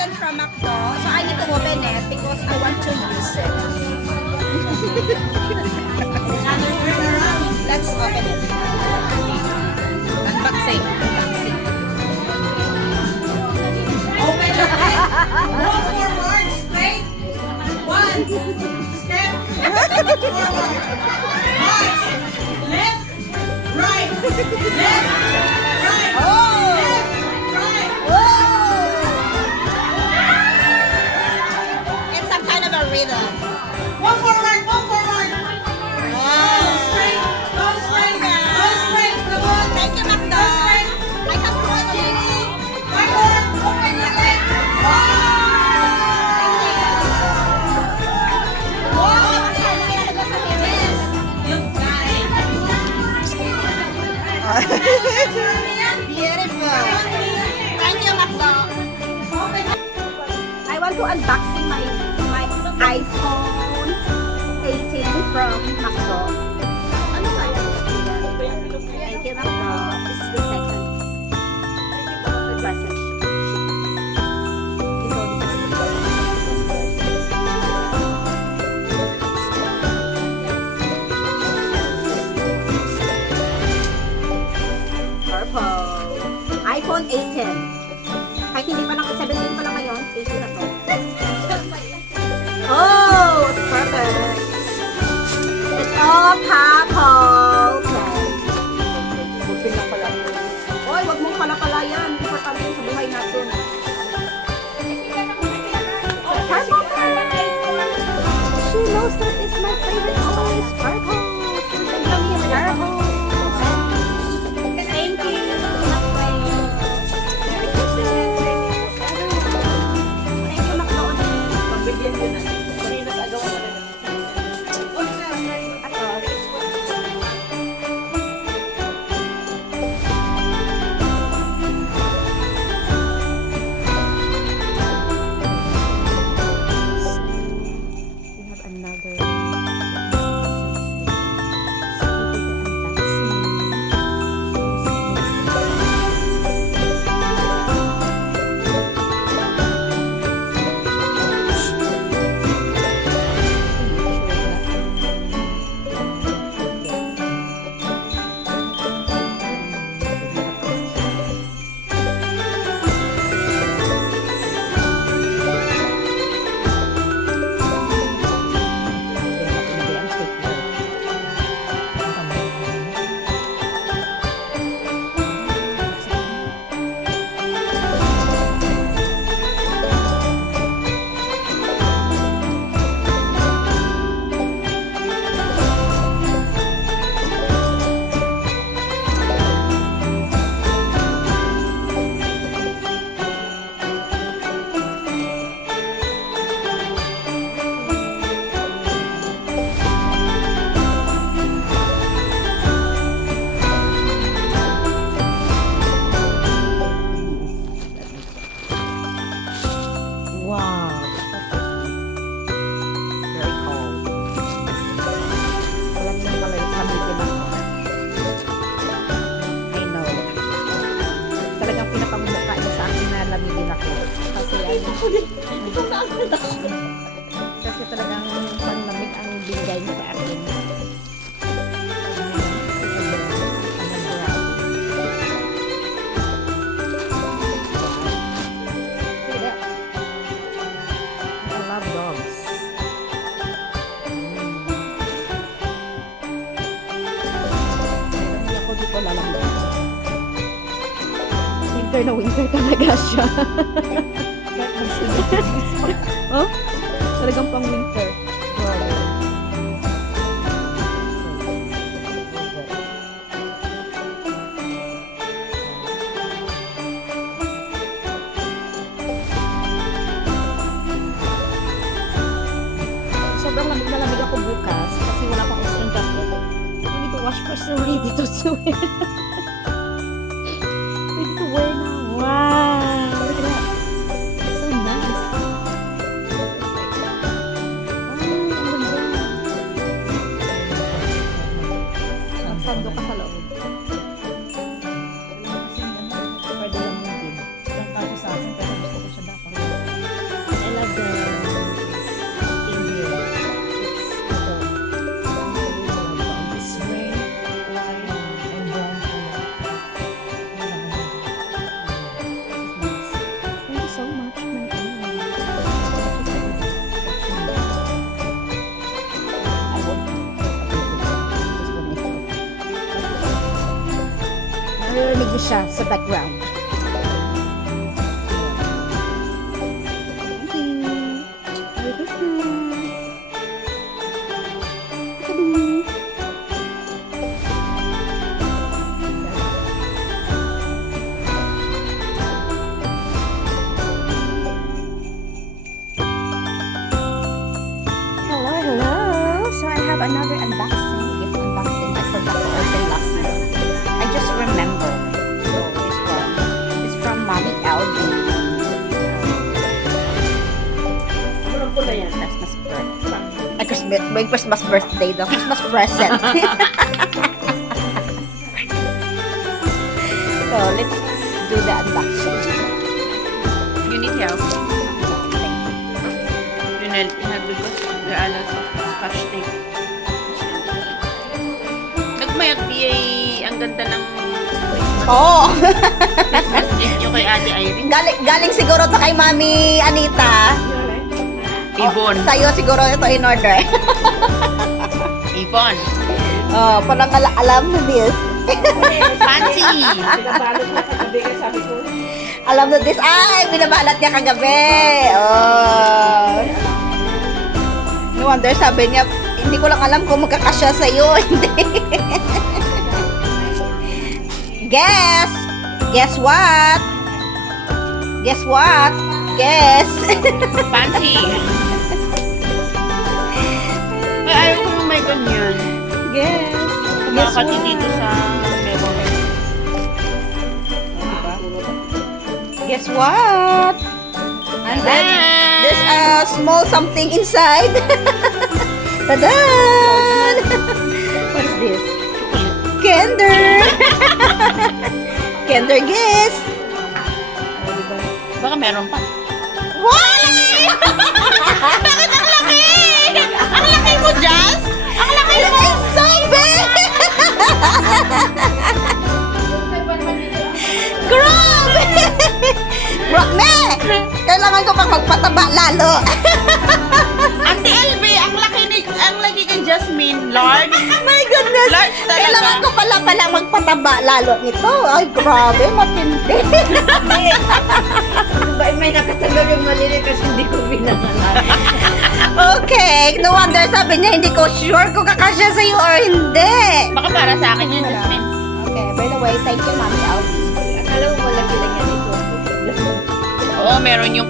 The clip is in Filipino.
person from McDo, so I need to open it because I want to use it. Let's open it. Unboxing. Unboxing. Open your head. Walk forward, straight. One. Step. Forward. March. Left. Right. Left. Right. Oh! Left. Right. It's some kind of a rhythm. Walk forward. Walk forward. Go Wow! straight. Go straight. Go straight. Come on. Thank you, McDo. I have to open it. One more. Open your leg. You got it. Beautiful. Thank you, McDo. I want to unboxing my iPhone 18 from McDo. Ano kaya? Thank you, McDo. This is the second. The present. Purple. iPhone 18. Kahit hindi pa lang 17 pa lang ngayon, 18 na to. Oh, it's perfect. It's all purple. Okay. Butin na pala. Oy, wag mong pala-palayan. Importante yun sa buhay natin. Purple. She knows that it's my favorite color is purple. Purple. Thank you. Merry Christmas, everyone. Thank you, McDo. Pagbigyan yun na. Kanina sa agawan na. We have another wow. Very cold. Alam niyo pala yung lamigin ako. I know. Talagang pinapamukha niya sa akin na lamigin ako. Kasi kasi talagang panglamig ang bigay niya sa akin. I love dogs. Hindi ako dito lalamig. Winter na winter talaga siya. Oh? Talagang pang winter. Sobrang lamig na lamig ako bukas kasi wala pang extra jacket. I need to wash first so ready to swear. Ready to wear now. Wow! Look at that. So nice. Ay, ang ganda. Nagsando ka sa loob. Pwede lang yung din. Ang tapos sa akin, pero gusto ko siya dapat. siya sa background. Thank you. Merry Christmas. Taboo. Hello, hello. So I have another unboxing. Gift unboxing. I forgot to open last night. I just remember. So this one is from Mommy Elvie. Ano po na yan? Christmas birthday. Ay, may Christmas birthday daw. Christmas present. So let's do the unboxing. You need help? Thank you. You need help because there are lots of scotch tape. Nagmayag di ay ang ganda ng Oh! Christmas gift nyo kay Ate Irene. galing siguro to kay Mami Anita. Ibon. Oh, sa'yo siguro ito in order. Ibon. Oh, parang alam na this. Fancy. Alam na this. Ay, binabalat niya kagabi. Oh. No wonder sabi niya, hindi ko lang alam kung magkakasya sa'yo. Hindi. Guess! Guess what? Guess what? Guess! Fancy. Ay, ayaw ko naman may ganyan. Guess! Makakati dito sa memory. Guess what? And then, there's a small something inside. Tadan! What's this? Kinder! Kinder guess! Baka meron pa. What? Bakit ang laki? Ang laki mo, Jazz? Ang laki mo! It's so big! Grabe! Grabe! Kailangan ko pang magpataba lalo. Ate LB, ang laki kay Jasmine, Lord. My goodness! Large talaga. Kailangan ko pala magpataba lalo nito. Ay, grabe, matindi. Ba, may nakatagal yung malili kasi hindi ko binangalan. Okay, no wonder sabi niya hindi ko sure kung kakasya sa'yo or hindi. Baka para sa akin yun, Jasmine. Okay, by the way, thank you, Mami Alvie. Akala mo malaki lang yan ito. Oo, meron yung